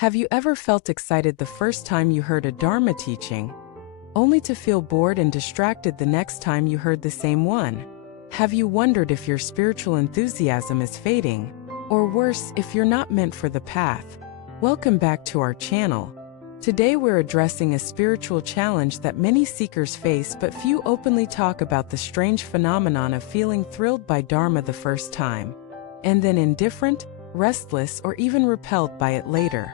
Have you ever felt excited the first time you heard a Dharma teaching, only to feel bored and distracted the next time you heard the same one? Have you wondered if your spiritual enthusiasm is fading, or worse, if you're not meant for the path? Welcome back to our channel. Today we're addressing a spiritual challenge that many seekers face, but few openly talk about: the strange phenomenon of feeling thrilled by Dharma the first time, and then indifferent, restless, or even repelled by it later.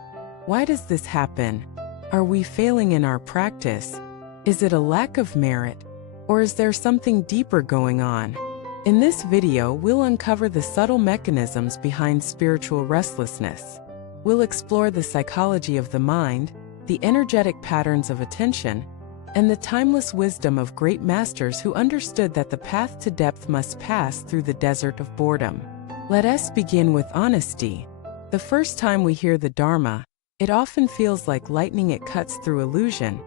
Why does this happen? Are we failing in our practice? Is it a lack of merit? Or is there something deeper going on? In this video, we'll uncover the subtle mechanisms behind spiritual restlessness. We'll explore the psychology of the mind, the energetic patterns of attention, and the timeless wisdom of great masters who understood that the path to depth must pass through the desert of boredom. Let us begin with honesty. The first time we hear the Dharma, it often feels like lightning. It cuts through illusion.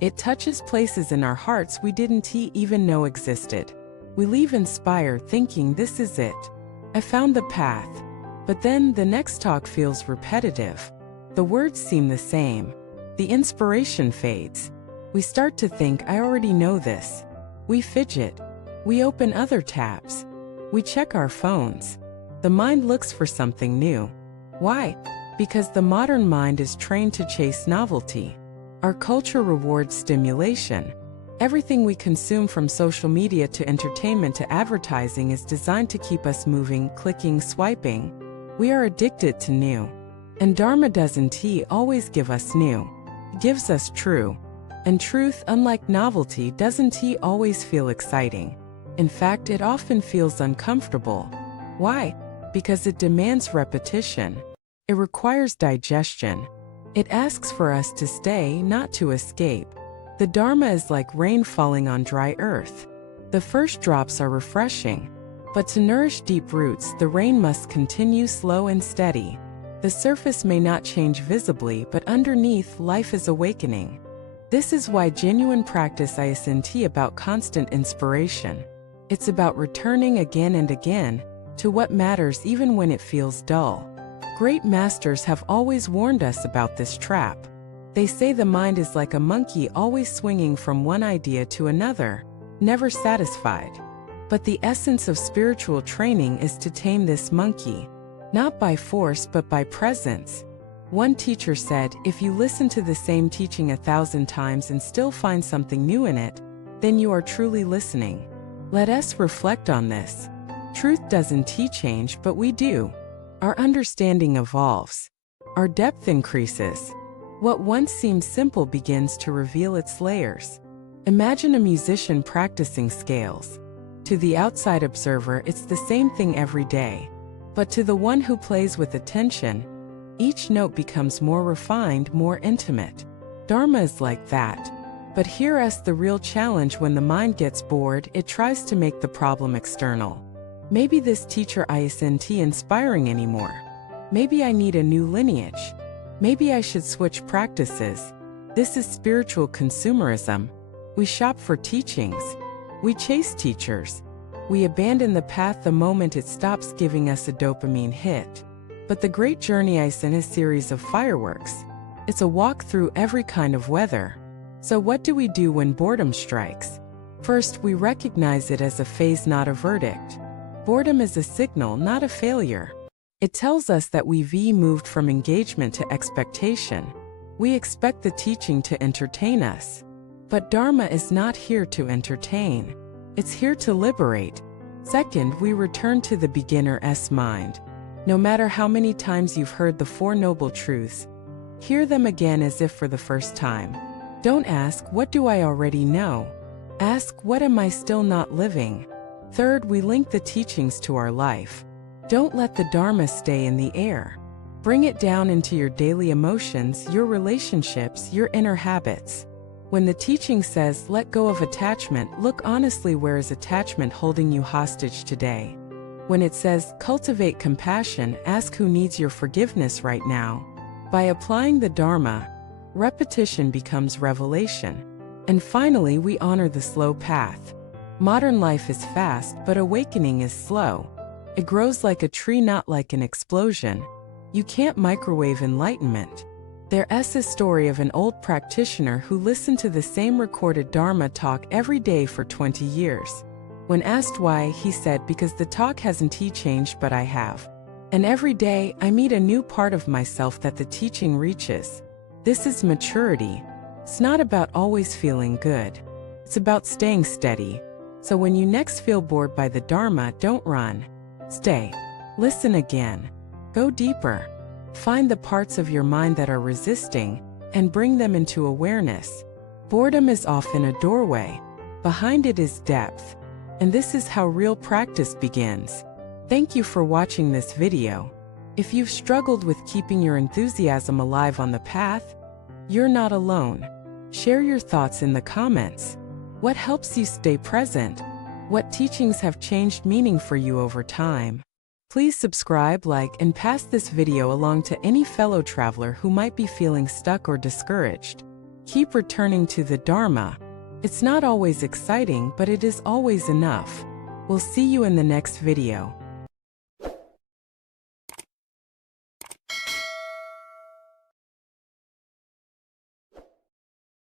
It touches places in our hearts we didn't even know existed. We leave inspired, thinking this is it. I found the path. But then the next talk feels repetitive. The words seem the same. The inspiration fades. We start to think, I already know this. We fidget. We open other tabs. We check our phones. The mind looks for something new. Why? Because the modern mind is trained to chase novelty. Our culture rewards stimulation. Everything we consume, from social media to entertainment to advertising, is designed to keep us moving, clicking, swiping. We are addicted to new. And Dharma doesn't always give us new. It gives us true. And truth, unlike novelty, doesn't always feel exciting. In fact, it often feels uncomfortable. Why? Because it demands repetition. It requires digestion. It asks for us to stay, not to escape. The Dharma is like rain falling on dry earth. The first drops are refreshing. But to nourish deep roots, the rain must continue, slow and steady. The surface may not change visibly, but underneath, life is awakening. This is why genuine practice isn't about constant inspiration. It's about returning again and again to what matters, even when it feels dull. Great masters have always warned us about this trap. They say the mind is like a monkey, always swinging from one idea to another, never satisfied. But the essence of spiritual training is to tame this monkey, not by force but by presence. One teacher said, if you listen to the same teaching 1,000 times and still find something new in it, then you are truly listening. Let us reflect on this. Truth doesn't change, but we do. Our understanding evolves. Our depth increases. What once seemed simple begins to reveal its layers. Imagine a musician practicing scales. To the outside observer, it's the same thing every day. But to the one who plays with attention, each note becomes more refined, more intimate. Dharma is like that. But here's the real challenge: when the mind gets bored, it tries to make the problem external. Maybe this teacher isn't inspiring anymore. Maybe I need a new lineage. Maybe I should switch practices. This is spiritual consumerism. We shop for teachings. We chase teachers. We abandon the path the moment it stops giving us a dopamine hit. But the great journey isn't a series of fireworks. It's a walk through every kind of weather. So what do we do when boredom strikes? First, we recognize it as a phase, not a verdict. Boredom is a signal, not a failure. It tells us that we've moved from engagement to expectation. We expect the teaching to entertain us. But Dharma is not here to entertain. It's here to liberate. Second, we return to the beginner's mind. No matter how many times you've heard the Four Noble Truths, hear them again as if for the first time. Don't ask, what do I already know? Ask, what am I still not living? Third, we link the teachings to our life. Don't let the Dharma stay in the air. Bring it down into your daily emotions, your relationships, your inner habits. When the teaching says, let go of attachment, look honestly, where is attachment holding you hostage today? When it says, cultivate compassion, ask, who needs your forgiveness right now? By applying the Dharma, repetition becomes revelation. And finally, we honor the slow path. Modern life is fast, but awakening is slow. It grows like a tree, not like an explosion. You can't microwave enlightenment. There's a story of an old practitioner who listened to the same recorded Dharma talk every day for 20 years. When asked why, he said, "Because the talk hasn't changed, but I have. And every day, I meet a new part of myself that the teaching reaches." This is maturity. It's not about always feeling good. It's about staying steady. So when you next feel bored by the Dharma, don't run. Stay. Listen again. Go deeper. Find the parts of your mind that are resisting and bring them into awareness. Boredom is often a doorway. Behind it is depth. And this is how real practice begins. Thank you for watching this video. If you've struggled with keeping your enthusiasm alive on the path, you're not alone. Share your thoughts in the comments. What helps you stay present? What teachings have changed meaning for you over time? Please subscribe, like, and pass this video along to any fellow traveler who might be feeling stuck or discouraged. Keep returning to the Dharma. It's not always exciting, but it is always enough. We'll see you in the next video.